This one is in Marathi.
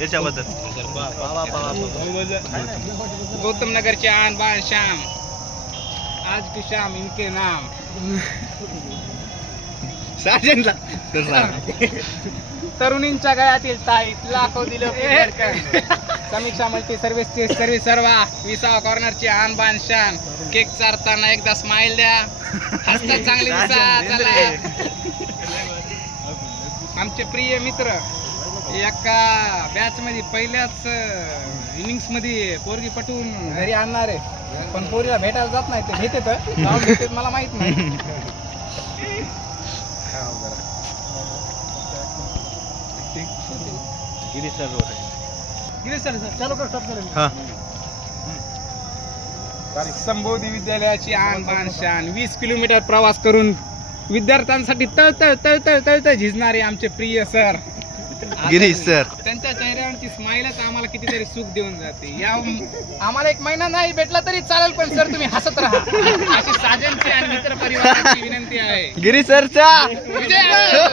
याच्याबद्दल गौतम नगर के आन बान शाम, आज की शाम इनके नाम साजनला तरुणींच्या गळ्यातील ताईत लाखो दिलो समीक्षा मल्टी सर्व्हिसची सर्वा 20 कॉर्नरची आन बान शान. केक चारताना एकदा स्माइल द्या, हसतात चांगले दिसा. चला आमचे प्रिय मित्र एका बॅच मध्ये पहिल्याच इनिंग्स मध्ये पोरगी पटवून घरी आणणार आहे, पण पोरीला भेटायला जात नाही. ते घेते तर जाऊन घेते मला माहित नाही. गिरीश सर चालू कर, स्टॉप कर. संबोधी विद्यालयाची आन बान शान 20 किलोमीटर प्रवास करून विद्यार्थ्यांसाठी तळतळ झिजणारे आमचे प्रिय सर गिरीश सर. त्यांच्या चेहऱ्यावरची स्माईलच आम्हाला कितीतरी सुख देऊन जाते. या आम्हाला 1 महिना नाही भेटला तरी चालेल, पण सर तुम्ही हसत राहा अशी साजनची आणि मित्र परिवाराची विनंती आहे. गिरीश सरचा विजय.